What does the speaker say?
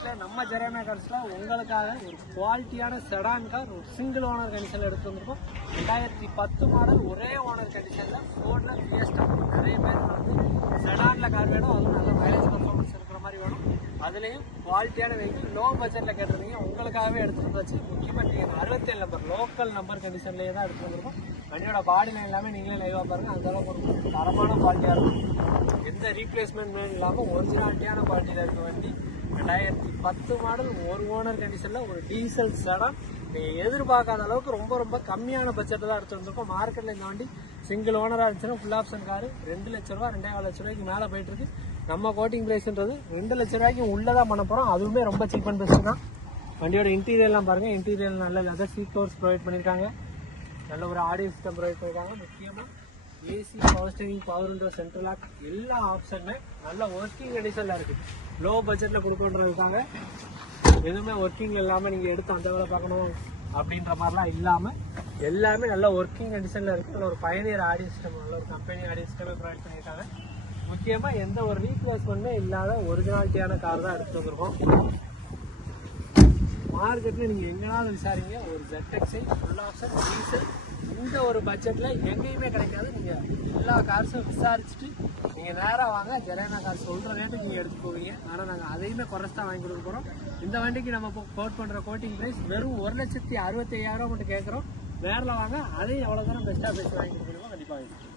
மார்க்கெட்டில் நம்ம ஜெரானா கார்ஸில் உங்களுக்காக ஒரு குவாலிட்டியான செடான் கார் ஒரு சிங்கிள் ஓனர் கண்டிஷனில் எடுத்து வந்திருக்கோம். 2010 மாடல் ஒரே ஓனர் கண்டிஷனில் ஃபோர்டில் ஃபியஸ்டா. நிறைய பேர் வந்து செடானில் கார் வேணும், அதுவும் நல்ல மைலேஜ் பர்ஃபார்மன்ஸ் இருக்கிற மாதிரி வேணும், அதுலேயும் குவாலிட்டியான வெஹிக்கிள் லோ பட்ஜெட்டில் கேட்டிருந்தீங்க. உங்களுக்காகவே எடுத்துகிட்டு வந்தாச்சு. முக்கியமாக நீங்கள் 67 நம்பர் லோக்கல் நம்பர் கண்டிஷன்லேயே தான் எடுத்துகிட்டு வந்திருக்கோம். வண்டியோட பாடி லைன் எல்லாமே நீங்களே லைவாக பாருங்கள். அந்தளவுக்கு ஒரு தரமான குவாலிட்டியாக இருக்கும். எந்த ரீப்ளேஸ்மெண்ட் இல்லாமல் ஒரிஜினாலிட்டியான குவாலிட்டியில் இருக்க வண்டி. 2010 மாடல் ஒரு ஓனர் கண்டிஷனில் ஒரு டீசல் செடான். நீங்கள் எதிர்பார்க்காத அளவுக்கு ரொம்ப கம்மியான பட்ஜெட்டில் தான் எடுத்து வந்திருக்கோம். மார்க்கெட்டில் இந்த வண்டி சிங்கிள் ஓனராக இருந்துச்சுன்னா ஃபுல் ஆப்ஷன் காரு 2 லட்ச ரூபா 2.25 லட்ச ரூபாய்க்கு மேலே போயிட்டு இருக்கு. நம்ம கோட்டிங் ப்ரைஸ்ன்றது 2 லட்ச ரூபாய்க்கு உள்ளே தான் பண்ண போகிறோம். அதுவுமே ரொம்ப சீப் அண்ட் பெஸ்ட் தான். வண்டியோட இன்டீரியர்லாம் பாருங்கள். இன்டீரியர் நல்ல லெதர் சீட் கவர்ஸ் ப்ரொவைட் பண்ணியிருக்காங்க. நல்ல ஒரு ஆடியோ சிஸ்டம் ப்ரொவைட் பண்ணியிருக்காங்க. முக்கியமாக AC, power steering, power window, central lock எல்லா ஆப்ஷனுமே நல்ல ஒர்க்கிங் கண்டிஷனில் இருக்குது. லோ பட்ஜெட்டில் கொடுக்கன்றதுக்காக எதுவுமே ஒர்க்கிங்கில் இல்லாமல் நீங்கள் எடுத்து அந்த வேலை பார்க்கணும் அப்படின்ற மாதிரிலாம் இல்லாமல் எல்லாமே நல்ல ஒர்க்கிங் கண்டிஷனில் இருக்குது. நல்ல ஒரு பயணியர் ஆடியோ சிஸ்டம், நல்ல ஒரு கம்பெனி ஆடியோ சிஸ்டமே ப்ரொவைட் பண்ணியிருக்காங்க. முக்கியமாக எந்த ஒரு ரீப்ளேஸ்மெண்ட்டுமே இல்லாத ஒரிஜினாலிட்டியான கார் தான் எடுத்து வந்திருக்கோம். மார்க்கெட்டில் நீங்கள் எங்கேனாலும் விசாரிங்க, ஒரு ZXi ஃபுல் ஆப்ஷன் டீசல் இந்த ஒரு பட்ஜெட்டில் எங்கேயுமே கிடைக்காது. நீங்கள் எல்லா கார்ஸும் விசாரிச்சுட்டு நீங்கள் நேராக வாங்க. ஜெரானா கார் சொல்கிற ரேட்டு நீங்கள் எடுத்து போவீங்க. ஆனால் நாங்கள் அதையுமே குறைச்சி தான் வாங்கி கொடுக்க போகிறோம். இந்த வண்டிக்கு நம்ம கோட் பண்ணுற கோட்டிங் ப்ரைஸ் வெறும் 1,65,000 மட்டும் கேட்குறோம். நேரில் வாங்க, அதையும் எவ்வளோ தூரம் பெஸ்ட்டாக பேசி வாங்கி கொடுக்கணுமோ கண்டிப்பாக.